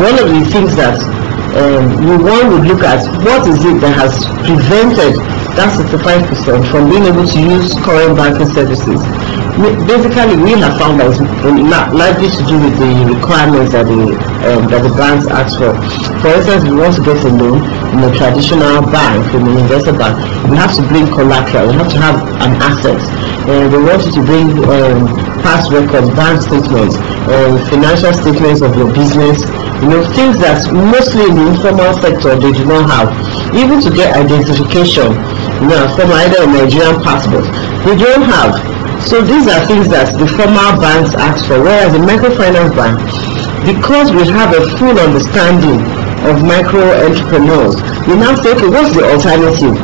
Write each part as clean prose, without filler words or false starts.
one of the things that one would look at. What is it that has prevented that 65% from being able to use current banking services? Basically, we have found that it's likely to do with the requirements that the banks ask for. For instance, if you want to get a loan in a traditional bank, in an investor bank, you have to bring collateral, you have to have an asset. They want you to bring past records, bank statements, financial statements of your business, things that mostly in the informal sector they do not have. Even to get identification, from either a Nigerian passport, they don't have. So these are things that the formal banks ask for, whereas the microfinance bank, because we have a full understanding of micro entrepreneurs, we now say, okay, what's the alternative?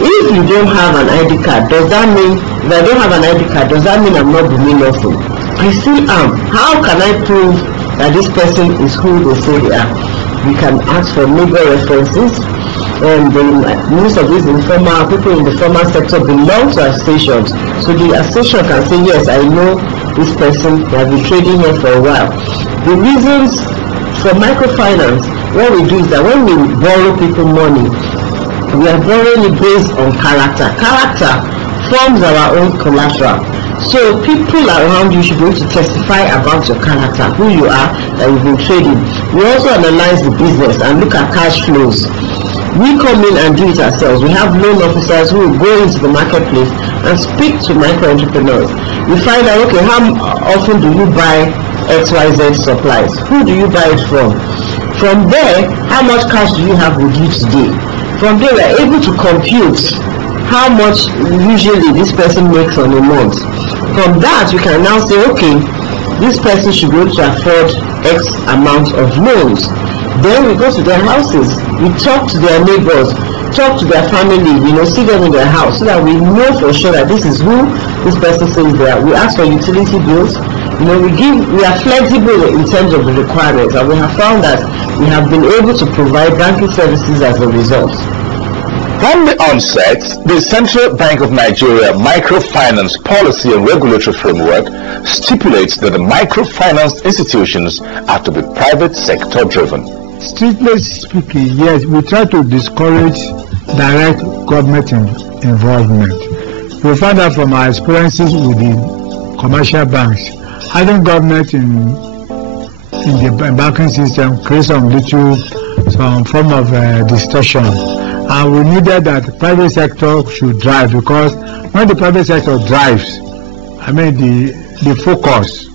If you don't have an ID card, does that mean, if I don't have an ID card, does that mean I'm not doing nothing? I still am. How can I prove that this person is who they say they are? We can ask for legal references. Most of these informal people in the formal sector belong to associations, so the association can say, yes, I know this person, they have been trading here for a while. The reasons for microfinance, what we do is that when we borrow people money, we are borrowing it based on character. Character forms our own collateral. So people around you should be able to testify about your character, who you are, that you've been trading. We also analyze the business and look at cash flows. We come in and do it ourselves. We have loan officers who will go into the marketplace and speak to micro entrepreneurs. We find out, okay, how often do you buy XYZ supplies? Who do you buy it from? From there, how much cash do you have with you today? From there, we are able to compute how much usually this person makes on a month. From that, we can now say, okay, this person should be able to afford X amount of loans. Then we go to their houses, we talk to their neighbors, talk to their family, see them in their house, so that we know for sure that this is who this person says they are. We ask for utility bills, we are flexible in terms of the requirements, and we have found that we have been able to provide banking services as a result. From the onset, the Central Bank of Nigeria Microfinance Policy and Regulatory Framework stipulates that the microfinance institutions are to be private sector driven. Strictly speaking, yes, we try to discourage direct government involvement. We found out from our experiences with the commercial banks, having government in the banking system creates some form of distortion. And we needed that the private sector should drive, because when the private sector drives, the focus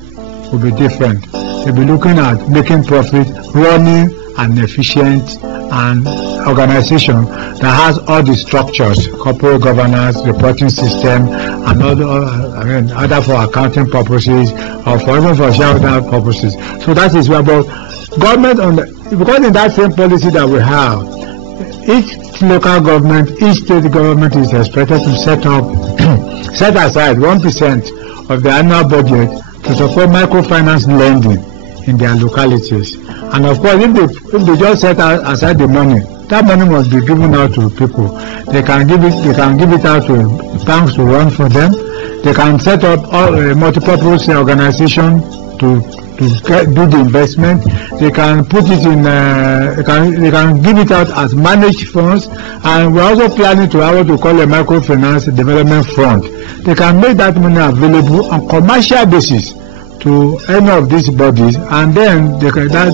will be different. They'll be looking at making profit, running an efficient and organization that has all the structures, corporate governance, reporting system, and other for accounting purposes or even for shareholder purposes. So that is where about government because in that same policy that we have, each local government, each state government is expected to set aside 1% of the annual budget to support microfinance lending in their localities. And of course, if they just set aside the money, that money must be given out to people. They can give it out to banks to run for them. They can set up a multi-purpose organization to do the investment. They can put it in. They can give it out as managed funds, and we're also planning to have what we call a microfinance development fund. They can make that money available on commercial basis to any of these bodies, and then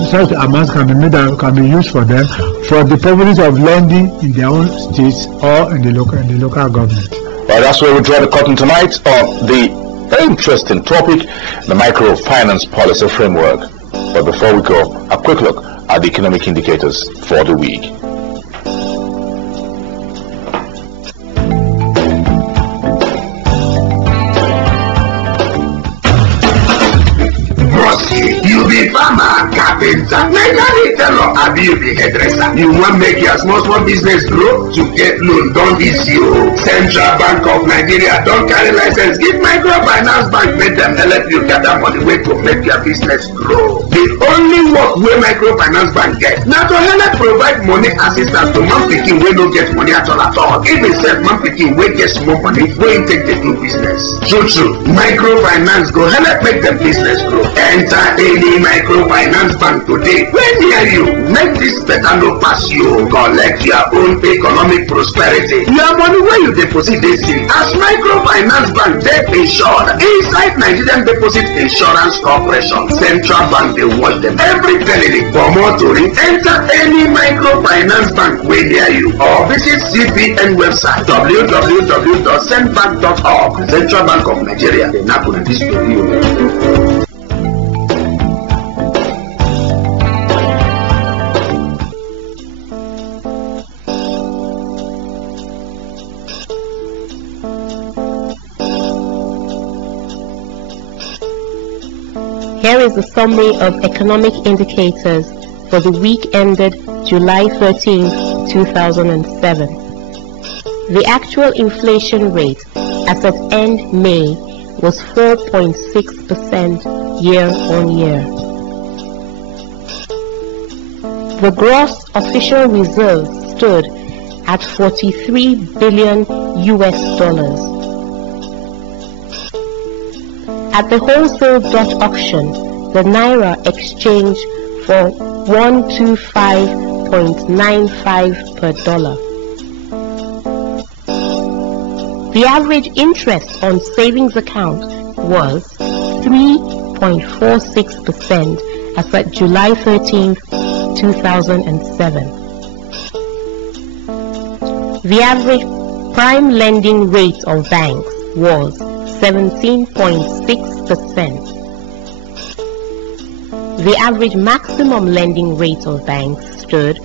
such amounts can be made and can be used for them for the purposes of lending in their own states or in the local government. Well, that's where we draw the curtain tonight on the very interesting topic, the microfinance policy framework. But before we go, a quick look at the economic indicators for the week. You be farmer, carpenter, mechanic, tailor, abi you be hairdresser. You want make your small business grow? To get loan, don't this you. Central Bank of Nigeria don't carry license. Give microfinance bank, make them help you gather money way to make your business grow. The only work where microfinance bank get now to help provide money assistance to man picking wey no get money at all. Even self man picking wey get small money wey take the do business. True. Microfinance go help make the business grow. Enter any microfinance bank bank today wey near you. Make this better no pass you. Collect your own economic prosperity. Your money wey you deposit dey safe as microfinance bank dey insured inside Nigerian Deposit Insurance Corporation. Central Bank dey watch them every penny. For more tori, enter any microfinance bank wey near you or visit CBN website www.centbank.org. Central Bank of Nigeria dey knack una dis tori. Here is a summary of economic indicators for the week ended July 13, 2007. The actual inflation rate as at end May was 4.6% year-on-year. The gross official reserve stood at $43 billion. At the wholesale Dutch auction, the Naira exchanged for 125.95 per dollar. The average interest on savings account was 3.46% as at July 13, 2007. The average prime lending rate of banks was 17.6%. The average maximum lending rate of banks stood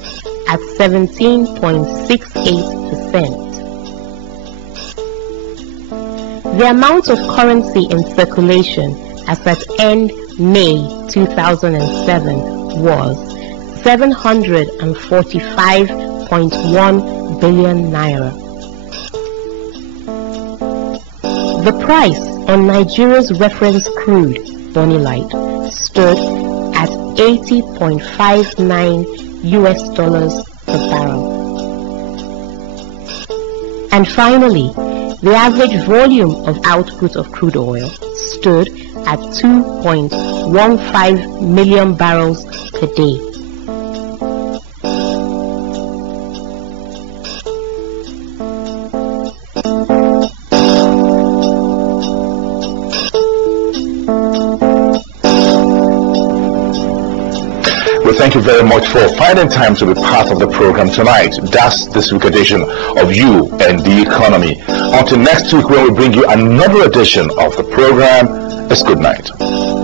at 17.68%. The amount of currency in circulation as at end May 2007 was 745.1 billion naira. The price on Nigeria's reference crude, Bonny Light, stood at $80.59 per barrel. And finally, the average volume of output of crude oil stood at 2.15 million barrels per day. Thank you very much for finding time to be part of the program tonight. That's this week's edition of You and the Economy. Until next week when we bring you another edition of the program, it's good night.